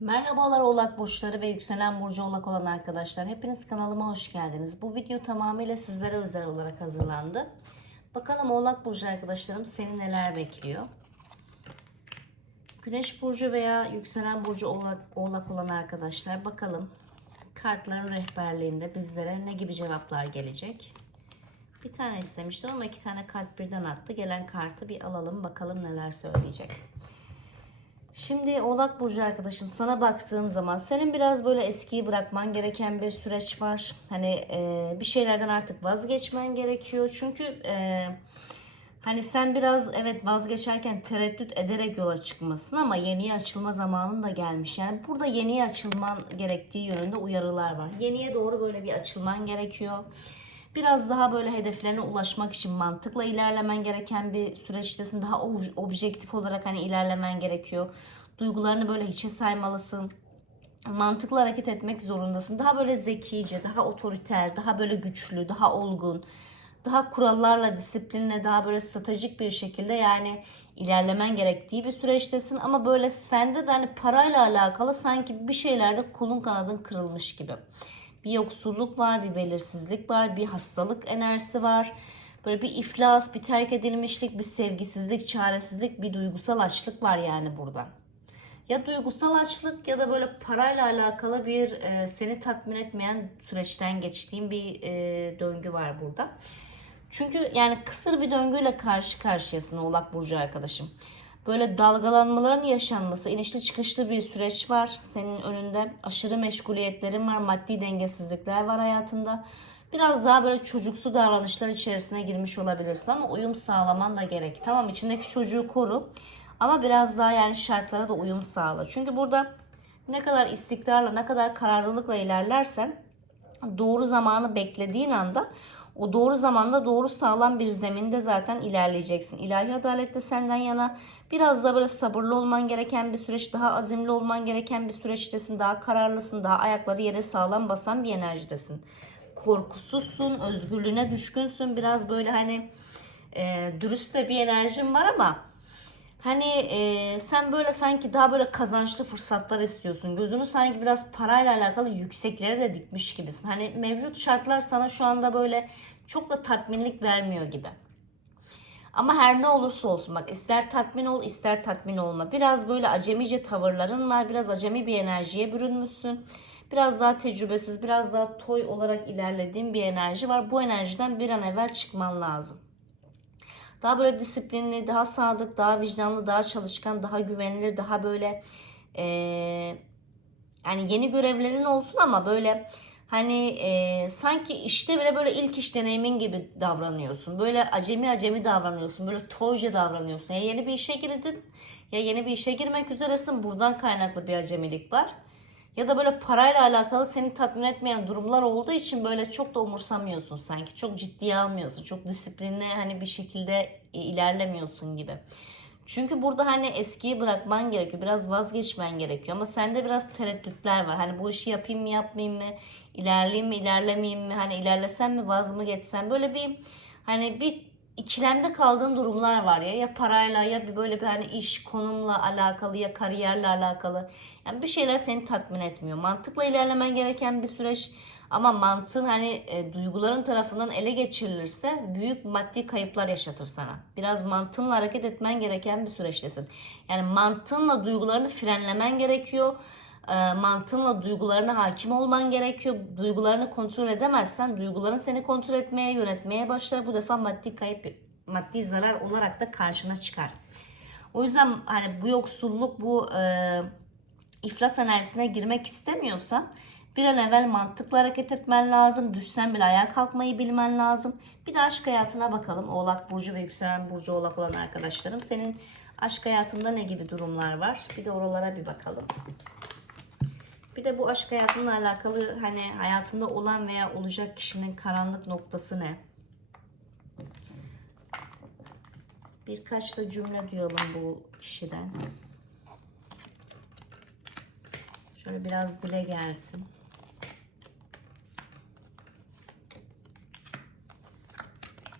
Merhabalar Oğlak Burçları ve Yükselen Burcu Oğlak olan arkadaşlar. Hepiniz kanalıma hoş geldiniz. Bu video tamamıyla sizlere özel olarak hazırlandı. Bakalım Oğlak Burcu arkadaşlarım seni neler bekliyor? Güneş Burcu veya Yükselen Burcu Oğlak, Oğlak olan arkadaşlar bakalım kartların rehberliğinde bizlere ne gibi cevaplar gelecek? Bir tane istemiştim ama iki tane kart birden attı. Gelen kartı bir alalım bakalım neler söyleyecek. Şimdi Oğlak Burcu arkadaşım sana baktığım zaman senin biraz böyle eskiyi bırakman gereken bir süreç var. Hani e, bir şeylerden artık vazgeçmen gerekiyor. Çünkü e, hani sen biraz evet vazgeçerken tereddüt ederek yola çıkmasın ama yeniye açılma zamanın da gelmiş. Yani burada yeniye açılman gerektiği yönünde uyarılar var. Yeniye doğru böyle bir açılman gerekiyor. Biraz daha böyle hedeflerine ulaşmak için mantıkla ilerlemen gereken bir süreçtesin. Daha ob- objektif olarak hani ilerlemen gerekiyor. Duygularını böyle hiçe saymalısın. Mantıklı hareket etmek zorundasın. Daha böyle zekice, daha otoriter, daha böyle güçlü, daha olgun, daha kurallarla, disiplinle, daha böyle stratejik bir şekilde yani ilerlemen gerektiği bir süreçtesin. Ama böyle sende de hani parayla alakalı sanki bir şeylerde kolun kanadın kırılmış gibi. Bir yoksulluk var, bir belirsizlik var, bir hastalık enerjisi var. Böyle bir iflas, bir terk edilmişlik, bir sevgisizlik, çaresizlik, bir duygusal açlık var yani burada. Ya duygusal açlık ya da böyle parayla alakalı bir e, seni tatmin etmeyen süreçten geçtiğim bir e, döngü var burada. Çünkü yani kısır bir döngüyle karşı karşıyasın Oğlak Burcu arkadaşım. Böyle dalgalanmaların yaşanması, inişli çıkışlı bir süreç var. Senin önünde aşırı meşguliyetlerin var, maddi dengesizlikler var hayatında. Biraz daha böyle çocuksu davranışlar içerisine girmiş olabilirsin ama uyum sağlaman da gerek. Tamam içindeki çocuğu koru ama biraz daha yani şartlara da uyum sağla. Çünkü burada ne kadar istikrarla, ne kadar kararlılıkla ilerlersen doğru zamanı beklediğin anda o doğru zamanda doğru sağlam bir zeminde zaten ilerleyeceksin. İlahi adalet de senden yana biraz da böyle sabırlı olman gereken bir süreç, daha azimli olman gereken bir süreçtesin, daha kararlısın, daha ayakları yere sağlam basan bir enerjidesin. Korkusuzsun, özgürlüğüne düşkünsün, biraz böyle hani e, dürüst de bir enerjin var ama Hani e, sen böyle sanki daha böyle kazançlı fırsatlar istiyorsun. Gözünü sanki biraz parayla alakalı yükseklere de dikmiş gibisin. Hani mevcut şartlar sana şu anda böyle çok da tatminlik vermiyor gibi. Ama her ne olursa olsun bak ister tatmin ol ister tatmin olma. Biraz böyle acemice tavırların var. Biraz acemi bir enerjiye bürünmüşsün. Biraz daha tecrübesiz, biraz daha toy olarak ilerlediğin bir enerji var. Bu enerjiden bir an evvel çıkman lazım. Daha böyle disiplinli, daha sadık, daha vicdanlı, daha çalışkan, daha güvenilir, daha böyle eee, yani yeni görevlerin olsun ama böyle hani eee, sanki işte bile böyle ilk iş deneyimin gibi davranıyorsun. Böyle acemi acemi davranıyorsun. Böyle toyca davranıyorsun. Ya yeni bir işe girdin ya yeni bir işe girmek üzeresin. Buradan kaynaklı bir acemilik var. Ya da böyle parayla alakalı seni tatmin etmeyen durumlar olduğu için böyle çok da umursamıyorsun sanki. Çok ciddiye almıyorsun. Çok disiplinli hani bir şekilde ilerlemiyorsun gibi. Çünkü burada hani eskiyi bırakman gerekiyor. Biraz vazgeçmen gerekiyor. Ama sende biraz tereddütler var. Hani bu işi yapayım mı yapmayayım mı? İlerleyeyim mi ilerlemeyeyim mi? Hani ilerlesem mi vaz mı geçsem? Böyle bir hani bir ikilemde kaldığın durumlar var ya. Ya parayla ya bir böyle bir hani iş konumla alakalı ya kariyerle alakalı. Yani bir şeyler seni tatmin etmiyor. Mantıkla ilerlemen gereken bir süreç ama mantığın hani e, duyguların tarafından ele geçirilirse büyük maddi kayıplar yaşatır sana. Biraz mantığınla hareket etmen gereken bir süreçtesin. Yani mantığınla duygularını frenlemen gerekiyor. E, mantığınla duygularına hakim olman gerekiyor. Duygularını kontrol edemezsen duyguların seni kontrol etmeye, yönetmeye başlar. Bu defa maddi kayıp, maddi zarar olarak da karşına çıkar. O yüzden hani bu yoksulluk, bu e, iflas enerjisine girmek istemiyorsan bir an evvel mantıklı hareket etmen lazım. Düşsen bile ayağa kalkmayı bilmen lazım. Bir de aşk hayatına bakalım. Oğlak Burcu ve yükselen Burcu Oğlak olan arkadaşlarım. Senin aşk hayatında ne gibi durumlar var? Bir de oralara bir bakalım. Bir de bu aşk hayatınla alakalı hani hayatında olan veya olacak kişinin karanlık noktası ne? Birkaç da cümle duyalım bu kişiden. Şöyle biraz dile gelsin.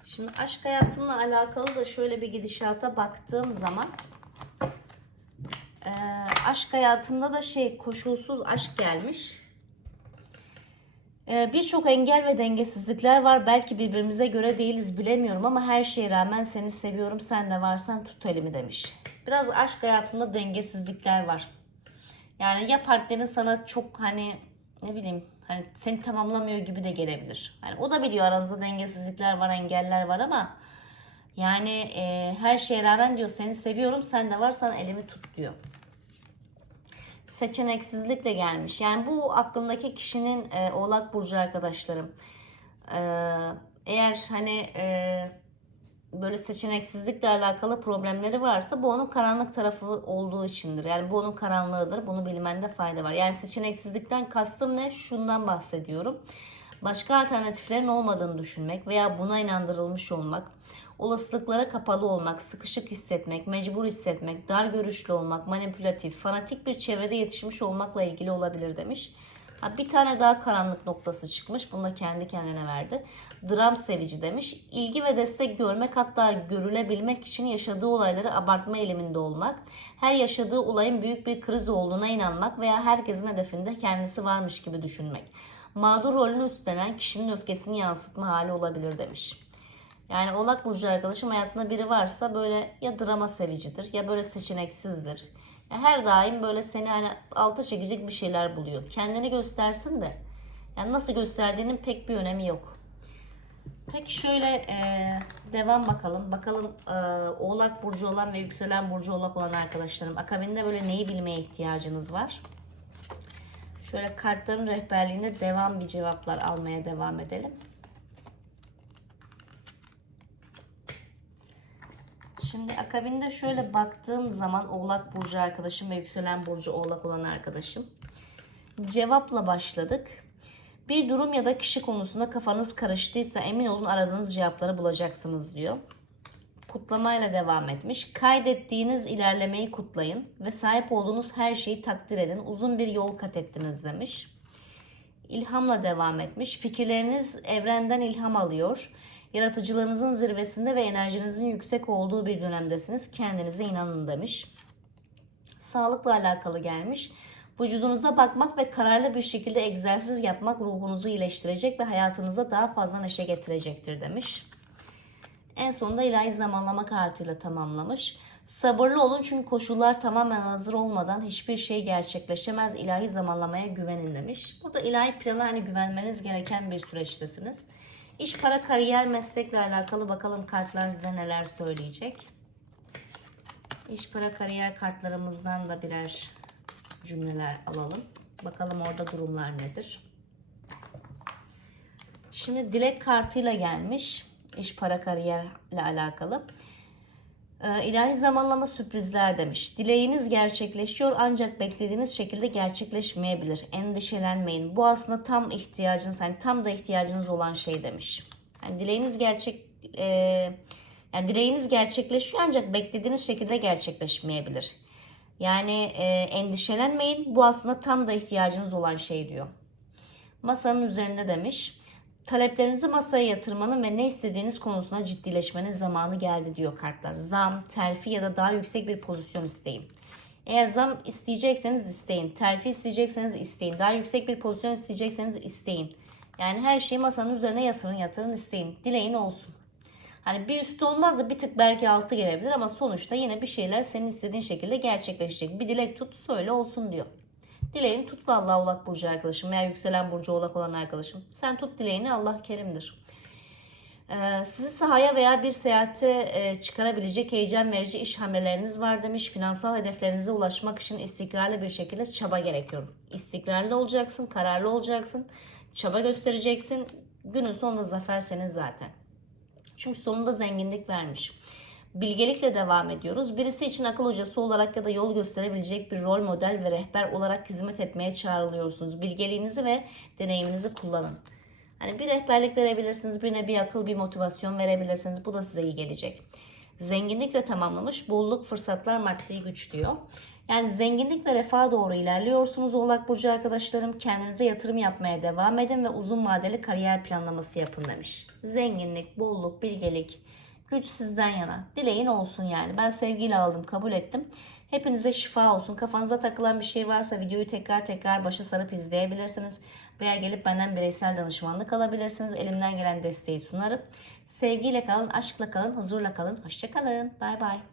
Şimdi aşk hayatınla alakalı da şöyle bir gidişata baktığım zaman aşk hayatında da şey koşulsuz aşk gelmiş. Ee, Birçok engel ve dengesizlikler var. Belki birbirimize göre değiliz bilemiyorum ama her şeye rağmen seni seviyorum. Sen de varsan tut elimi demiş. Biraz aşk hayatında dengesizlikler var. Yani ya partnerin sana çok hani ne bileyim hani seni tamamlamıyor gibi de gelebilir. Hani o da biliyor aranızda dengesizlikler var, engeller var ama yani e, her şeye rağmen diyor seni seviyorum. Sen de varsan elimi tut diyor seçeneksizlik de gelmiş. Yani bu aklımdaki kişinin e, Oğlak Burcu arkadaşlarım. E, eğer hani e, böyle seçeneksizlikle alakalı problemleri varsa bu onun karanlık tarafı olduğu içindir. Yani bu onun karanlığıdır. Bunu bilmende fayda var. Yani seçeneksizlikten kastım ne? Şundan bahsediyorum. Başka alternatiflerin olmadığını düşünmek veya buna inandırılmış olmak, olasılıklara kapalı olmak, sıkışık hissetmek, mecbur hissetmek, dar görüşlü olmak, manipülatif, fanatik bir çevrede yetişmiş olmakla ilgili olabilir demiş. Ha, bir tane daha karanlık noktası çıkmış. Bunu da kendi kendine verdi. Dram sevici demiş. İlgi ve destek görmek hatta görülebilmek için yaşadığı olayları abartma eğiliminde olmak. Her yaşadığı olayın büyük bir kriz olduğuna inanmak veya herkesin hedefinde kendisi varmış gibi düşünmek. Mağdur rolünü üstlenen kişinin öfkesini yansıtma hali olabilir demiş. Yani Oğlak Burcu arkadaşım hayatında biri varsa böyle ya drama sevicidir ya böyle seçeneksizdir. Ya her daim böyle seni hani alta çekecek bir şeyler buluyor. Kendini göstersin de yani nasıl gösterdiğinin pek bir önemi yok. Peki şöyle e, devam bakalım. Bakalım e, Oğlak Burcu olan ve yükselen Burcu Oğlak olan arkadaşlarım. Akabinde böyle neyi bilmeye ihtiyacınız var? Şöyle kartların rehberliğinde devam bir cevaplar almaya devam edelim. Şimdi akabinde şöyle baktığım zaman Oğlak Burcu arkadaşım ve yükselen Burcu Oğlak olan arkadaşım. Cevapla başladık. Bir durum ya da kişi konusunda kafanız karıştıysa emin olun aradığınız cevapları bulacaksınız diyor. Kutlamayla devam etmiş. Kaydettiğiniz ilerlemeyi kutlayın ve sahip olduğunuz her şeyi takdir edin. Uzun bir yol kat ettiniz demiş. İlhamla devam etmiş. Fikirleriniz evrenden ilham alıyor. Yaratıcılığınızın zirvesinde ve enerjinizin yüksek olduğu bir dönemdesiniz. Kendinize inanın demiş. Sağlıkla alakalı gelmiş. Vücudunuza bakmak ve kararlı bir şekilde egzersiz yapmak ruhunuzu iyileştirecek ve hayatınıza daha fazla neşe getirecektir demiş. En sonunda ilahi zamanlama kartıyla tamamlamış. Sabırlı olun çünkü koşullar tamamen hazır olmadan hiçbir şey gerçekleşemez. İlahi zamanlamaya güvenin demiş. Burada ilahi plana hani güvenmeniz gereken bir süreçtesiniz. İş, para, kariyer, meslekle alakalı bakalım kartlar size neler söyleyecek. İş, para, kariyer kartlarımızdan da birer cümleler alalım. Bakalım orada durumlar nedir? Şimdi dilek kartıyla gelmiş. İş, para, kariyerle alakalı. Ee, ilahi zamanlama sürprizler demiş. Dileğiniz gerçekleşiyor ancak beklediğiniz şekilde gerçekleşmeyebilir. Endişelenmeyin. Bu aslında tam ihtiyacınız, yani tam da ihtiyacınız olan şey demiş. Yani dileğiniz gerçek e, yani dileğiniz gerçekleşiyor ancak beklediğiniz şekilde gerçekleşmeyebilir. Yani e, endişelenmeyin. Bu aslında tam da ihtiyacınız olan şey diyor. Masanın üzerinde demiş. Taleplerinizi masaya yatırmanın ve ne istediğiniz konusunda ciddileşmenin zamanı geldi diyor kartlar. Zam, terfi ya da daha yüksek bir pozisyon isteyin. Eğer zam isteyecekseniz isteyin. Terfi isteyecekseniz isteyin. Daha yüksek bir pozisyon isteyecekseniz isteyin. Yani her şeyi masanın üzerine yatırın yatırın isteyin. Dileğin olsun. Hani bir üstü olmaz da bir tık belki altı gelebilir ama sonuçta yine bir şeyler senin istediğin şekilde gerçekleşecek. Bir dilek tut söyle olsun diyor. Dileğini tut vallahi Oğlak Burcu arkadaşım veya yükselen Burcu Oğlak olan arkadaşım. Sen tut dileğini Allah kerimdir. Ee, sizi sahaya veya bir seyahate e, çıkarabilecek heyecan verici iş hamleleriniz var demiş. Finansal hedeflerinize ulaşmak için istikrarlı bir şekilde çaba gerekiyor. İstikrarlı olacaksın, kararlı olacaksın, çaba göstereceksin. Günün sonunda zafer senin zaten. Çünkü sonunda zenginlik vermiş. Bilgelikle devam ediyoruz. Birisi için akıl hocası olarak ya da yol gösterebilecek bir rol model ve rehber olarak hizmet etmeye çağrılıyorsunuz. Bilgeliğinizi ve deneyiminizi kullanın. Hani bir rehberlik verebilirsiniz, birine bir akıl, bir motivasyon verebilirsiniz. Bu da size iyi gelecek. Zenginlikle tamamlamış, bolluk, fırsatlar, maddi güç diyor. Yani zenginlik ve refaha doğru ilerliyorsunuz Oğlak Burcu arkadaşlarım. Kendinize yatırım yapmaya devam edin ve uzun vadeli kariyer planlaması yapın demiş. Zenginlik, bolluk, bilgelik, güç sizden yana. Dileğin olsun yani. Ben sevgiyle aldım, kabul ettim. Hepinize şifa olsun. Kafanıza takılan bir şey varsa videoyu tekrar tekrar başa sarıp izleyebilirsiniz. Veya gelip benden bireysel danışmanlık alabilirsiniz. Elimden gelen desteği sunarım. Sevgiyle kalın, aşkla kalın, huzurla kalın. Hoşçakalın. Bay bay.